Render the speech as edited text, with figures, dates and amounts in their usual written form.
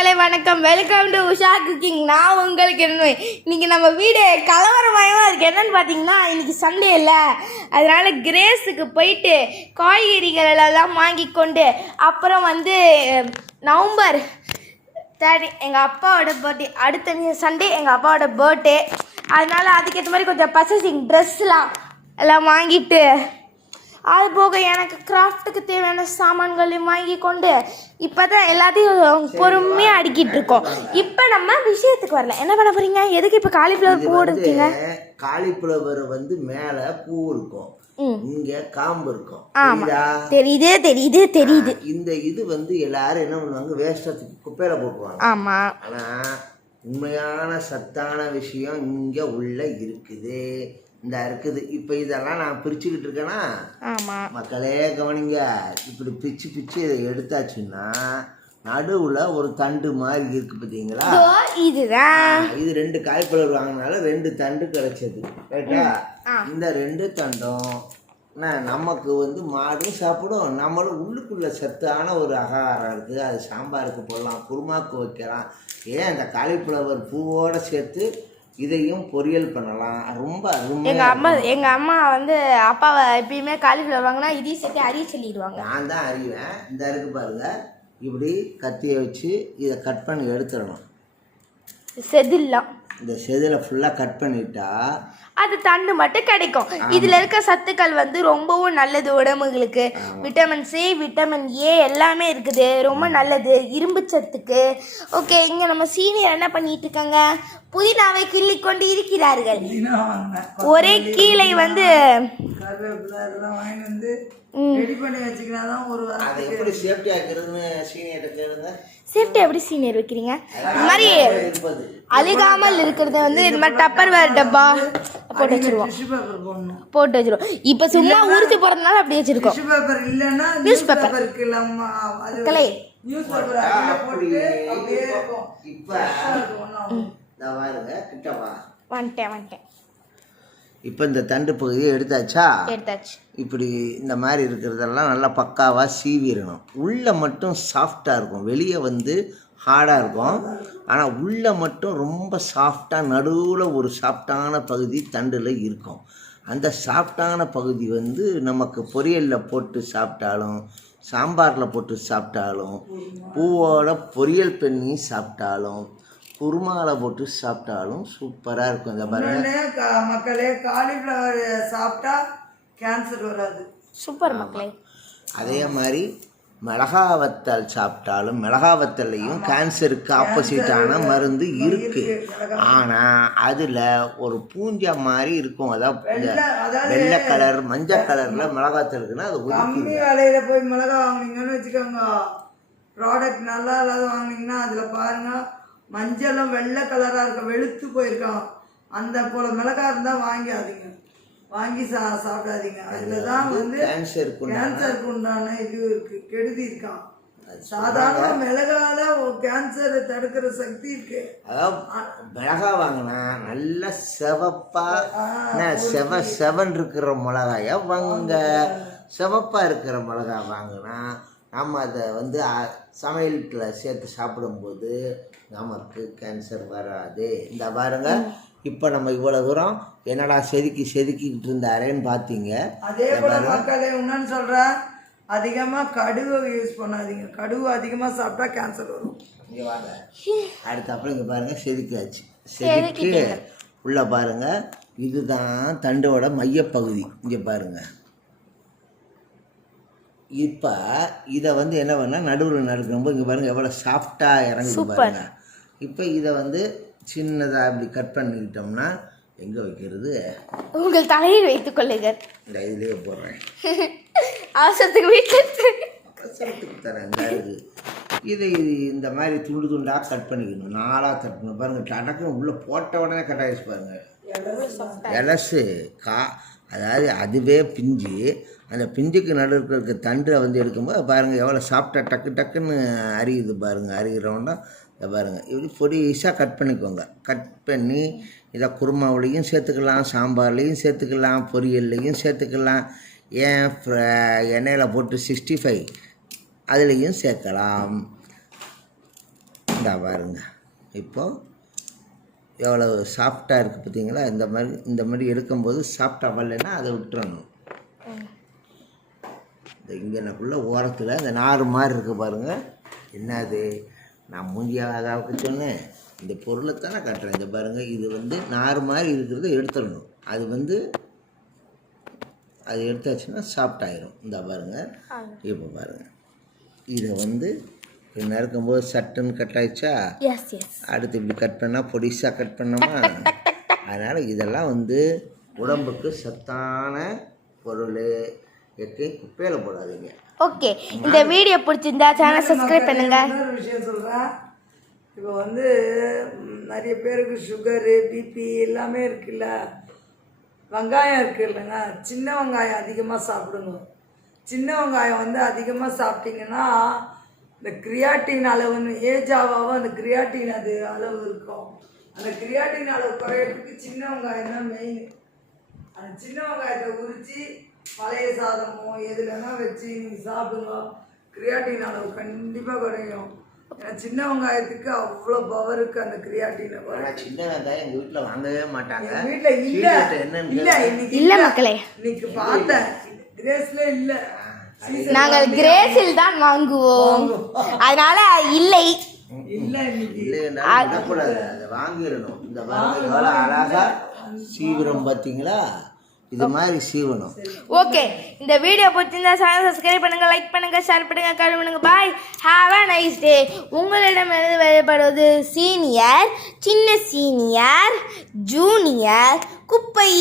மக்களே வணக்கம், welcome to Usha cooking. நான் உங்களுக்கு என்ன இன்னைக்கு நம்ம வீடு கலவரமயமாக இருக்குது. என்னென்னு பார்த்தீங்கன்னா, இன்றைக்கி சண்டே இல்லை, அதனால் கிரேஸுக்கு போயிட்டு காய்கறிகள் எல்லாம் வாங்கி கொண்டு அப்புறம் நவம்பர் 3 எங்கள் அப்பாவோட பர்த்டே, அடுத்த சண்டே எங்கள் அப்பாவோட பர்த்டே. அதனால் அதுக்கேற்ற மாதிரி கொஞ்சம் பர்ச்சேசிங் ட்ரெஸ்லாம் எல்லாம் வாங்கிட்டு, அது போக எனக்கு கிராஃப்ட்டுக்கு தேவையான சாமான்களையும் வாங்கி கொண்டு இப்போ தான் எல்லாத்தையும் பொறுமையாக அடிக்கிட்டு இருக்கோம். இப்போ நம்ம விஷயத்துக்கு வரல. என்ன பண்ண போறீங்க? எதுக்கு இப்போ காலிஃப்ளவர் போடுறீங்க? காலிஃப்ளவர் மேலே பூ இருக்கும், இங்க காம்பு இருக்கும். தெரியுது தெரியுது தெரியுது. இந்த இது எல்லாரும் என்ன பண்ணுவாங்க, வேஸ்டத்துக்கு குப்பையில போட்டுருவாங்க. ஆமா, ஆனா உண்மையான சத்தான விஷயம் இங்க உள்ள இருக்குது. இந்த இருக்குது. இப்போ இதெல்லாம் நான் பிரிச்சுக்கிட்டு இருக்கேன்னா, மக்களே கவனிங்க. இப்படி பிச்சு பிச்சு இதை எடுத்தாச்சுன்னா நடுவில் ஒரு தண்டு மாதிரி இருக்கு பார்த்தீங்களா? இதுதான். இது 2 காய்ஃப்ளவர் வாங்கினால 2 தண்டு கிடைச்சது. ரைட்டா? இந்த 2 தண்டும் நமக்கு மாடும் சாப்பிடும், நம்மளும் உள்ளுக்குள்ள சத்தான ஒரு ஆகாரம் இருக்குது. அது சாம்பாருக்கு போடலாம், குருமாக்கு வைக்கலாம். ஏன் இந்த காலிஃப்ளவர் பூவோடு சேர்த்து இதையும் பொரியல் பண்ணலாம். ரொம்ப எங்க அம்மா அப்பாவை எப்பயுமே காலிஃப்ளவர் வாங்கினா இதையும் சேர்த்து அறிய சொல்லிடுவாங்க. நான் தான் அறிவேன். இந்த இருக்கு பாருங்க, இப்படி கத்தியை வச்சு இதை கட் பண்ணி எடுத்துடணும். செதில்லாம் இந்த செதிலை ஃபுல்லாக கட் பண்ணிட்டா அது தண்டு மட்டும் கிடைக்கும். இதுல இருக்க சத்துக்கள் ரொம்பவும் நல்லது உடம்புகளுக்கு. விட்டமின் சி, விட்டமின் ஏ எல்லாமே இருக்குது, ரொம்ப நல்லது இரும்பு சத்துக்கு. ஓகே, இங்க நம்ம சீனியர் என்ன பண்ணிட்டு இருக்காங்க? புதினாவை கிள்ளி கொண்டு இருக்கிறார்கள். ஒரே கீழே சேஃப்டி எப்படி சீனியர் வைக்கிறீங்க? இந்த மாதிரி அழுகாமல் இருக்கிறது இந்த மாதிரி டப்பர் வேர் டப்பா போட்டு வச்சிருவோம். இப்ப சும்மா ஊருக்கு போறதுனால அப்படி வச்சிருக்கோம். நியூஸ் பேப்பர் வந்துட்டேன். இப்போ இந்த தண்டு பகுதியை எடுத்தாச்சு. இப்படி இந்த மாதிரி இருக்கிறதெல்லாம் நல்லா பக்காவாக சீவிடணும். உள்ளே மட்டும் சாஃப்டாக இருக்கும், வெளியே ஹார்டாக இருக்கும். ஆனால் உள்ளே மட்டும் ரொம்ப சாஃப்டாக, நடுவில் ஒரு சாஃப்டான பகுதி தண்டில் இருக்கும். அந்த சாஃப்டான பகுதி நமக்கு பொரியலில் போட்டு சாப்பிட்டாலும், சாம்பாரில் போட்டு சாப்பிட்டாலும், பூவோட பொரியல் பண்ணி சாப்பிட்டாலும், குருமாவில் போட்டு சாப்பிட்டாலும் சூப்பராக இருக்கும். இந்த பாருங்க மக்களே, காலிஃப்ளவர் சாப்பிட்டா கேன்சர் வராது. சூப்பர் மக்களே. அதே மாதிரி மிளகாவத்தல் சாப்பிட்டாலும், மிளகாவத்தல்லையும் கேன்சருக்கு ஆப்போசிட்டான மருந்து இருக்கு. ஆனால் அதில் ஒரு பூஞ்சா மாதிரி இருக்கும். அதாவது வெள்ளை கலர் மஞ்சள் கலரில் மிளகாத்தல் இருக்குன்னா அது கம்மி விலையில போய் மிளகா வாங்கினீங்கன்னு வச்சுக்கோங்க, ப்ராடக்ட் நல்லா இல்லாத வாங்கினீங்கன்னா அதில் பாருங்க மஞ்சளும் வெள்ளை கலராக இருக்க, வெளுத்து போயிருக்கான். அந்த போல மிளகா இருந்தால் வாங்கி சாப்பிடாதீங்க. அதில் தான் கேன்சருக்கு உண்டான இது இருக்கு, கெடுதி இருக்கான். சாதாரண மிளகால கேன்சர் தடுக்கிற சக்தி இருக்கு. அதாவது மிளகா வாங்கினா நல்ல செவப்பா செவன் இருக்கிற மிளகாய வாங்க. செவப்பா இருக்கிற மிளகா வாங்கினா நம்ம அதை சமையலுக்குள்ள சேர்த்து சாப்பிடும்போது நமக்கு கேன்சர் வராது. இந்த பாருங்க, இப்போ நம்ம இவ்வளோ தூரம் என்னடா செதுக்கிட்டு இருந்தாரேன்னு பார்த்தீங்க. அதே போல மக்களே இன்னொன்னு சொல்கிறேன், அதிகமாக கடுகு யூஸ் பண்ணாதீங்க. கடுகு அதிகமாக சாப்பிட்டா கேன்சர் வரும். இங்கே வாங்க, அடுத்து அப்புறம் இங்கே பாருங்கள், செதுக்காச்சு. செதுக்கி உள்ள பாருங்கள், இதுதான் தண்டோட மையப்பகுதி. இங்கே பாருங்கள். இப்போ இதை என்ன பண்ணால் நடுவில் நறுக்கும்போது இங்கே பாருங்கள் எவ்வளோ சாஃப்டாக இறங்குது பாருங்க. இப்போ இதை சின்னதாக இப்படி கட் பண்ணிக்கிட்டோம்னா எங்கே வைக்கிறது? உங்கள் தலையில் வைத்துக் கொள்ளுங்கள். இந்த இதுலேயே போடுறேன், அவசரத்துக்கு வீட்டில் அவசரத்துக்கு தரேன். இந்த இது இந்த மாதிரி துண்டு துண்டாக கட் பண்ணிக்கணும், 4ஆக கட் பண்ணணும். பாருங்கள், டடக்குன்னு உள்ளே போட்ட உடனே கட் ஆகிடுச்சு பாருங்கள். எலசு அதாவது அதுவே பிஞ்சு, அந்த பிஞ்சுக்கு நடுவில் இருக்க தண்டை எடுக்கும்போது பாருங்கள் எவ்வளோ சாப்பிட்டா டக்கு டக்குன்னு அரியுது பாருங்கள். அரிகிறோன்னா பாருங்கள், இப்படி பொடிசாக கட் பண்ணிக்கோங்க. கட் பண்ணி இதை குருமாவுலேயும் சேர்த்துக்கலாம், சாம்பார்லேயும் சேர்த்துக்கலாம், பொரியல்லையும் சேர்த்துக்கலாம். ஏன் எண்ணெயில் போட்டு 65 அதுலேயும் சேர்க்கலாம். இந்த பாருங்க இப்போ எவ்வளோ சாஃப்டாக இருக்குது பார்த்தீங்களா? இந்த மாதிரி எடுக்கும்போது சாஃப்டாக வரலைன்னா அதை விட்டுறணும். இந்த இங்கனக்குள்ளே ஓரத்தில் இந்த நார் மாதிரி இருக்குது பாருங்கள். என்னது நான் மூஞ்சியாக சொன்னேன், இந்த பொருளை தானே காட்டுறேன். இந்த பாருங்கள், இது நார் மாதிரி இருக்கிறத எடுத்துடணும். அது எடுத்தாச்சுன்னா சாஃப்ட் ஆயிரும். இந்த பாருங்கள், இப்போ பாருங்கள், இதை நறுக்கும்போது சட்டுன்னு கட் ஆயிடுச்சா? அடுத்து இப்படி கட் பண்ணால் பொடிசாக கட் பண்ணோமா? அதனால் இதெல்லாம் உடம்புக்கு சத்தான பொருள். குப்பையில் போடாதீங்க. ஓகே, இந்த வீடியோ பிடிச்சிருந்தா சேனல் சப்ஸ்கிரைப் பண்ணுங்க. இன்னொரு விஷயம் சொல்கிறேன். இப்போ நிறைய பேருக்கு சுகரு, பிபி எல்லாமே இருக்குல்ல. வெங்காயம் இருக்குது இல்லைங்க, சின்ன வெங்காயம் அதிகமாக சாப்பிடுங்க. சின்ன வெங்காயம் அதிகமாக சாப்பிட்டீங்கன்னா இந்த கிரியாட்டின் அளவுன்னு ஏஜ் ஆகாவும் அந்த கிரியாட்டின் அளவு இருக்கும். அந்த கிரியாட்டின் அளவு குறையிறதுக்கு சின்ன வெங்காயம் தான் மெயின். அந்த சின்ன வெங்காயத்தை உரித்து பழைய சாதமோ எதுலன்னா வச்சு நீங்கள் சாப்பிடுங்க, கிரியாட்டின் அளவு கண்டிப்பாக குறையும். ஏன்னா சின்ன வெங்காயத்துக்கு அவ்வளோ பவருக்கு அந்த கிரியாட்டினை. சின்ன வெங்காயம் எங்கள் வீட்டில் வாங்கவே மாட்டாங்க. வீட்டில் இல்லை இல்லை மக்களே, இன்னைக்கு பார்த்தேன் கிரேஸ்ல இல்லை. நாங்கள் கிரேஸில் தான் வாங்குவோம், அதனால இல்லை வாங்கிடணும். இந்த பாருங்க எவ்வளோ அழகா சீவிரம் பார்த்தீங்களா? இது மாதிரி சீவனம். ஓகே, இந்த வீடியோ பிடிச்சிருந்தா சேனல் சப்ஸ்கிரைப் பண்ணுங்க, லைக் பண்ணுங்க, ஷேர் பண்ணுங்க, கமெண்ட் பண்ணுங்க. பாய், ஹாவ் அ நைஸ் டே. உங்களிடமிருந்து வெளிப்படுவது சீனியர், சின்ன சீனியர், ஜூனியர், குப்பை.